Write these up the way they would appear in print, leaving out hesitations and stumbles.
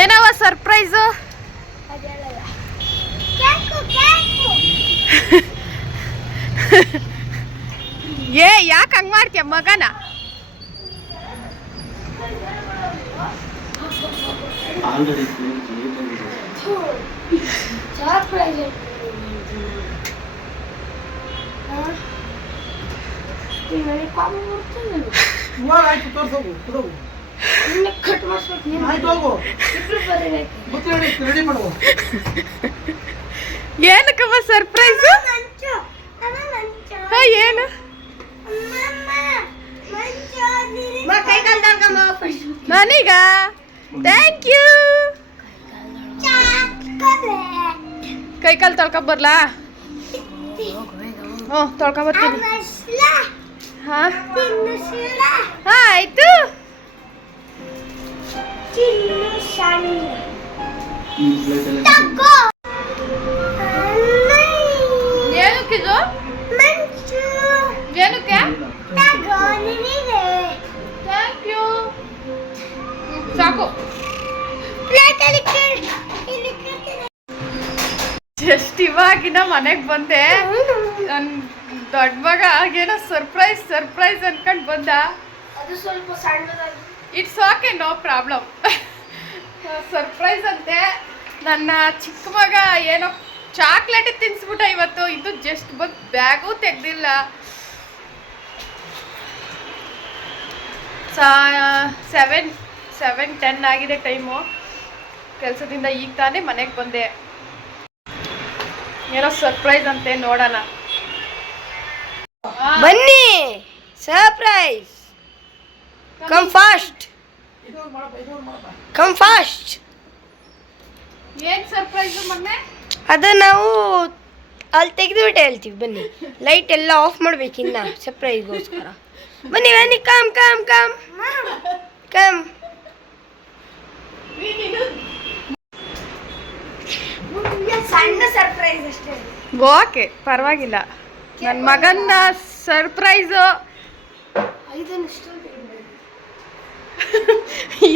ಏನವ ಸರ್ಪ್ರೈಸು? ಏ ಯಾಕೆ ಹಂಗೆ ಮಾಡ್ತೀಯ ಮಗನ? ಏನಕ್ಕಮ್ಮ ಸರ್ಪ್ರೈಸ್? ಏನು ನನೀಗ? Thank you. ಕೈಕಾಲು ತೊಳ್ಕೊಂಬರ್ಲಾ? ಹ್ಞೂ ತೊಳ್ಕೊಂಬರ್ತೀನಿ. ಹಾಂ ಆಯ್ತು. ಏನಕ್ಕಿದು? ಏನಕ್ಕೆ? Thank you. ಸಾಕು. ಜಸ್ಟ್ ಇವಾಗಿನ ಮನೆಗೆ ಬಂದೆ. ನನ್ನ ದೊಡ್ಡ ಮಗ ಏನೋ ಸರ್ಪ್ರೈಸ್ ಅನ್ಕೊಂಡು ಬಂದ. ಅದು ಸ್ವಲ್ಪ ಸಣ್ಣದಾಗಿ. It's okay, no problem. Surprise ಅಂತೆ. ನನ್ನ ಚಿಕ್ಕ ಮಗ ಏನೋ ಚಾಕ್ಲೇಟ್ ತಿನ್ಸ್ಬಿಟ್ಟ ಇವತ್ತು. ಇದು ಜಸ್ಟ್ ಬಂದು ಬ್ಯಾಗೂ ತೆಗ್ದಿಲ್ಲ. 7:10 ಆಗಿದೆ ಟೈಮು. ಕೆಲಸದಿಂದ ಈಗ ತಾನೇ ಮನೆಗೆ ಬಂದೆ. ಏನೋ ಸರ್ಪ್ರೈಸ್ ಅಂತೆ, ನೋಡೋಣ ಬನ್ನಿ. ಸರ್ಪ್ರೈಸ್. Come fast. ಏನು ಸರ್ಪ್ರೈಸು ಮೊನ್ನೆ? ಅದು ನಾವು ಅಲ್ಲಿ ತೆಗೆದುಬಿಟ್ಟು ಹೇಳ್ತೀವಿ. ಬನ್ನಿ, ಲೈಟ್ ಎಲ್ಲ ಆಫ್ ಮಾಡ್ಬೇಕಿನ್ನ ಸರ್ಪ್ರೈಸ್ಗೋಸ್ಕರ. ಬನ್ನಿ ಬನ್ನಿ, ಕಮ್ ಕಮ್ ಕಮ್ ಕಮ್. ಸಣ್ಣ ಸರ್ಪ್ರೈಸ್ ಅಷ್ಟೇ. ಓಕೆ, ಪರವಾಗಿಲ್ಲ. ನನ್ನ ಮಗನ ಸರ್ಪ್ರೈಸು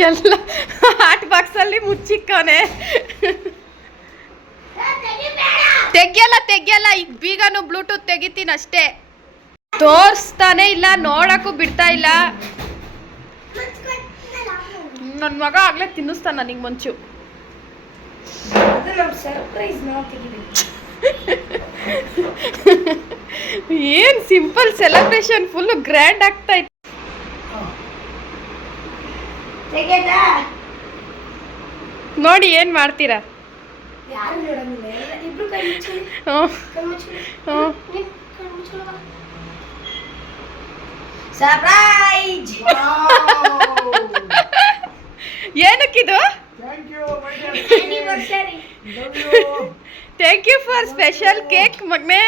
ಎಲ್ಲ ಹಾಟ್ ಬಾಕ್ಸಲ್ಲಿ ಮುಚ್ಚಿಕ್ಕವನೆ. ತೆಗಿಯಲ್ಲ. ಈಗ ಬೀಗನು ಬ್ಲೂಟೂತ್ ತೆಗಿತೀನಿ ಅಷ್ಟೇ. ತೋರಿಸ್ತಾನೆ ಇಲ್ಲ, ನೋಡಕ್ಕೂ ಬಿಡ್ತಾ ಇಲ್ಲ. ನನ್ನ ಮಗ ಆಗ್ಲೇ ತಿನ್ನಿಸ್ತಾನ ನನಗೆ ಮುಂಚು. ಏನ್ ಸಿಂಪಲ್ ಸೆಲೆಬ್ರೇಷನ್, ಫುಲ್ ಗ್ರ್ಯಾಂಡ್ ಆಗ್ತಾ ಇತ್ತು. ನೋಡಿ ಏನ್ ಮಾಡ್ತೀರಾ? ಏನಕ್ಕಿದು? Thank you for special cake ಮಗನೇ.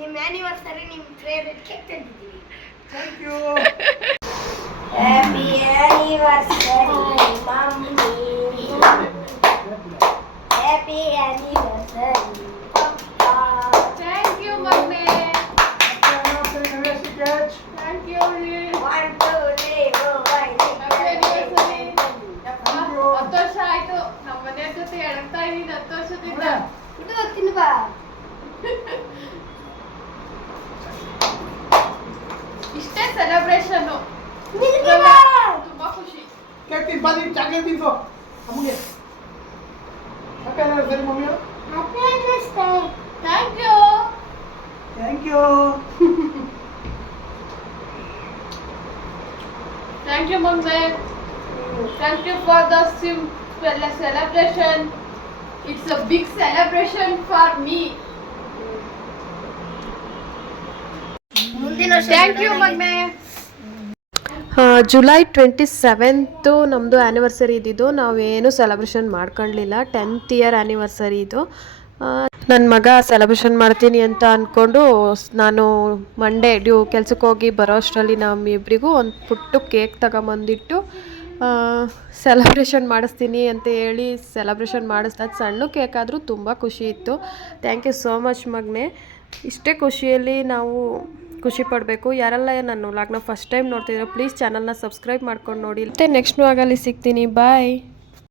ನಿಮ್ಮ ಆನಿವರ್ಸರಿ, ನಿಮ್ಮ ಫೇವರೇಟ್ ಕೇಕ್ ತಂದಿದ್ದೀವಿ. Thank you. Happy anniversary, mommy. Happy anniversary, papa. Thank you, mommy. Thank you. 1, 2, 3, 4, 5, 6, 7, 8. 10 ವರ್ಷ ಆಯ್ತು ನಮ್ಮ ಮನೆ ಜೊತೆ ಎಡಗ್ತಾ ಇದ್ದೀನಿ. 10 ವರ್ಷದಿಂದ. ಇದು ತಿನ್ನು ಬಾ. ಇಷ್ಟೇ ಸೆಲೆಬ್ರೇಷನ್. ತುಂಬಾ ಖುಷಿ. ಕೇಕ್ ತಿನ್ ಬನ್ನಿ, ಚಾಕ್ಲೇಟ್ ತಿನ್ಸು ಅಮ್ಮಗೆ. Happy anniversary mummy. Happy anniversary. Thank you. Thank you, Mummy. Thank you for the celebration. It's a big celebration for me. Thank you, Mummy. July 27 ನಮ್ಮದು ಆ್ಯನಿವರ್ಸರಿ ಇದ್ದಿದ್ದು. ನಾವೇನು ಸೆಲೆಬ್ರೇಷನ್ ಮಾಡ್ಕೊಳ್ಳಲಿಲ್ಲ. 10th ಇಯರ್ ಆ್ಯನಿವರ್ಸರಿ ಇದು. ನನ್ನ ಮಗ celebration ಮಾಡ್ತೀನಿ ಅಂತ ಅಂದ್ಕೊಂಡು ನಾನು ಮಂಡೇ ಕೆಲ್ಸಕ್ಕೆ ಹೋಗಿ ಬರೋ ಅಷ್ಟರಲ್ಲಿ ನಮ್ಮಿಬ್ಬರಿಗೂ ಒಂದು ಪುಟ್ಟು ಕೇಕ್ ತಗೊಂಬಂದಿಟ್ಟು ಸೆಲೆಬ್ರೇಷನ್ ಮಾಡಿಸ್ತೀನಿ ಅಂತ ಹೇಳಿ ಸೆಲೆಬ್ರೇಷನ್ ಮಾಡಿಸ್ತಾ. ಸಣ್ಣ ಕೇಕ್ ಆದರೂ ತುಂಬ ಖುಷಿ ಇತ್ತು. ಥ್ಯಾಂಕ್ ಯು ಸೋ ಮಚ್ ಮಗನೇ. ಇಷ್ಟೇ ಖುಷಿಯಲ್ಲಿ ನಾವು ಖುಷಿ ಪಡಬೇಕು. ಯಾರೆಲ್ಲ ನನ್ನ ವ್ಲಾಗ್ನ ಫಸ್ಟ್ ಟೈಮ್ ನೋಡ್ತಿದ್ದೀರೋ ಪ್ಲೀಸ್ ಚಾನಲ್ನ ಸಬ್ಸ್ಕ್ರೈಬ್ ಮಾಡ್ಕೊಂಡು ನೋಡಿ. ಮತ್ತು ನೆಕ್ಸ್ಟ್ ವ್ಲಾಗಲ್ಲಿ ಸಿಗ್ತೀನಿ. ಬಾಯ್.